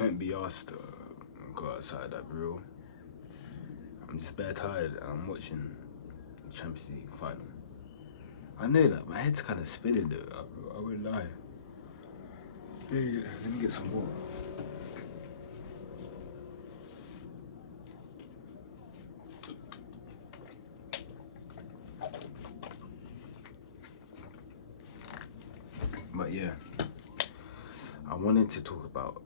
couldn't be asked to go outside that real. I'm just bare tired and I'm watching the Champions League final. I know that my head's kind of spinning though. I won't lie. Yeah, let me get some water. But yeah, I wanted to talk about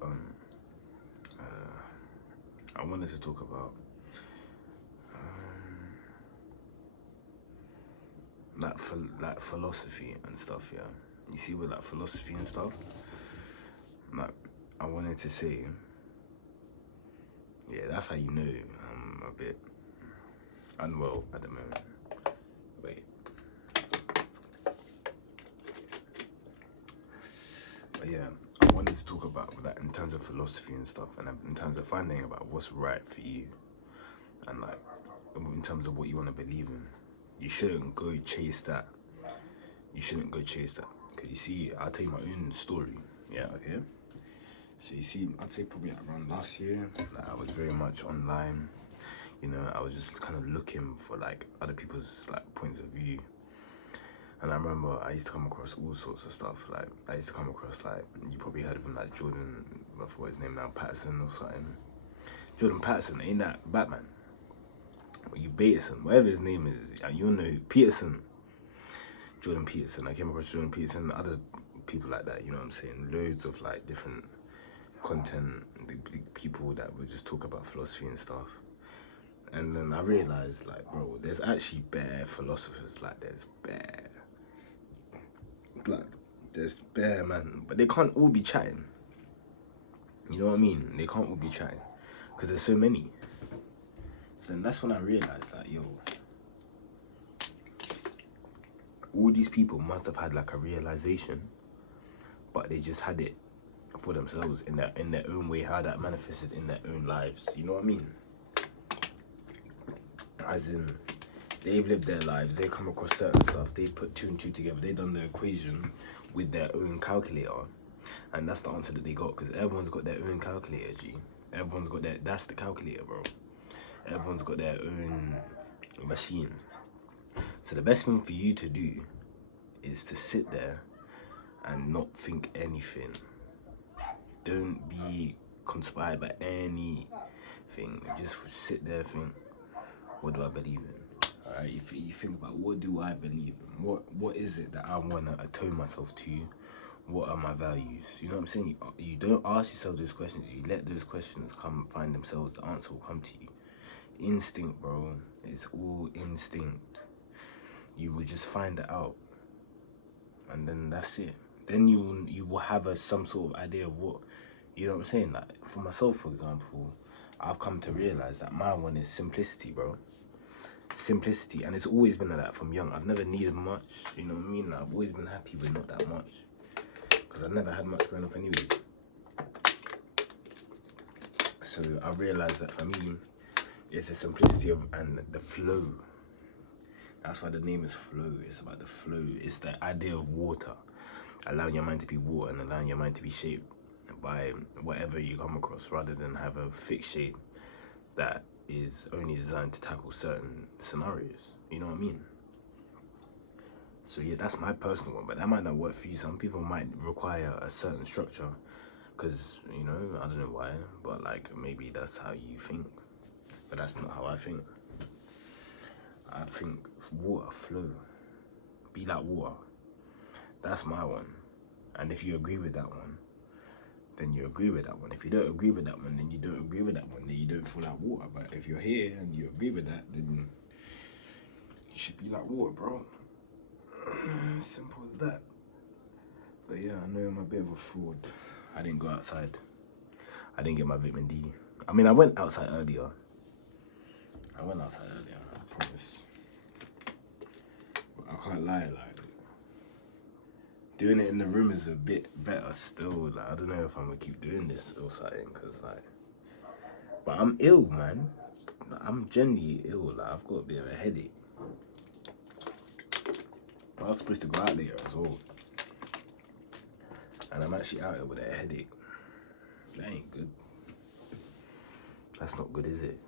like philosophy and stuff. Yeah, you see, with like philosophy and stuff, like I wanted to say, yeah, that's how you know I'm a bit unwell at the moment. Wait. But yeah, I wanted to talk about that in terms of philosophy and stuff, and in terms of finding about what's right for you, and like in terms of what you want to believe in. You shouldn't go chase that. You shouldn't go chase that. Because you see, I'll tell you my own story. Yeah, okay? So you see, I'd say probably around last year, like, I was very much online. You know, I was just kind of looking for like other people's like points of view. And I remember I used to come across all sorts of stuff. Like, I used to come across like, you probably heard of him, like Jordan, I forgot his name now, Patterson or something. Jordan Patterson, ain't that Batman? Or you Peterson, whatever his name is, you know, Peterson. Jordan Peterson. I came across Jordan Peterson, other people like that, you know what I'm saying? Loads of like different content, the people that would just talk about philosophy and stuff. And then I realized, like, bro, there's actually bare philosophers, like, there's bare, man, but they can't all be chatting. You know what I mean? They can't all be chatting because there's so many. So then that's when I realized, like, yo, all these people must have had like a realization, but they just had it for themselves in their own way, how that manifested in their own lives. You know what I mean? As in, they've lived their lives, they come across certain stuff, they put two and two together, they done the equation with their own calculator, and that's the answer that they got, because everyone's got their own calculator, G. Everyone's got their, that's the calculator, bro. Everyone's got their own machine. So the best thing for you to do is to sit there and not think anything. Don't be conspired by anything. Just sit there and think, what do I believe in? Alright, you think about, what do I believe in? What is it that I want to atone myself to? What are my values? You know what I'm saying? You don't ask yourself those questions. You let those questions come find themselves. The answer will come to you. Instinct, bro. It's all instinct. You will just find it out, and then that's it. Then you will have some sort of idea of what, you know what I'm saying? Like, for myself, for example, I've come to realize that my one is simplicity, bro. Simplicity, and it's always been like that from young. I've never needed much, you know what I mean? Like, I've always been happy with not that much, because I never had much growing up anyway. So I realized that for me, it's the simplicity of, and the flow. That's why the name is flow. It's about the flow. It's the idea of water. Allowing your mind to be water and allowing your mind to be shaped by whatever you come across, rather than have a fixed shape that is only designed to tackle certain scenarios. You know what I mean? So yeah, that's my personal one, but that might not work for you. Some people might require a certain structure because, you know, I don't know why, but like maybe that's how you think. But that's not how I think. I think water, flow, be like water. That's my one. And if you agree with that one, then you agree with that one. If you don't agree with that one, then you don't agree with that one. Then you don't feel like water. But if you're here and you agree with that, then you should be like water, bro. Simple as that. But yeah, I know I'm a bit of a fraud. I didn't go outside. I didn't get my vitamin D. I mean, I went outside earlier. I promise. But I can't lie, like, doing it in the room is a bit better still. Like, I don't know if I'm gonna keep doing this or something, cause like, but I'm ill, man. Like, I'm genuinely ill. Like, I've got a bit of a headache. I was supposed to go out later as well, and I'm actually out here with a headache. That ain't good. That's not good, is it?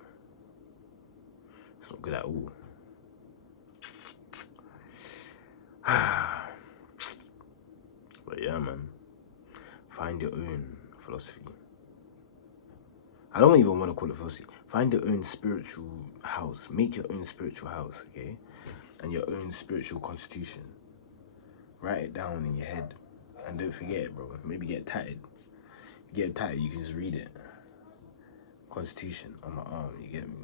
It's not good at all. But yeah, man. Find your own philosophy. I don't even want to call it philosophy. Find your own spiritual house. Make your own spiritual house, okay? And your own spiritual constitution. Write it down in your head. And don't forget it, bro. Maybe get tatted. Get it tatted, you can just read it. Constitution on my arm, you get me?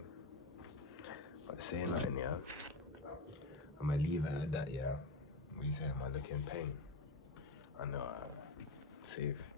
But saying nothing, yeah? I'm gonna leave it at that, yeah? What you saying? Am I looking pain? I know, safe.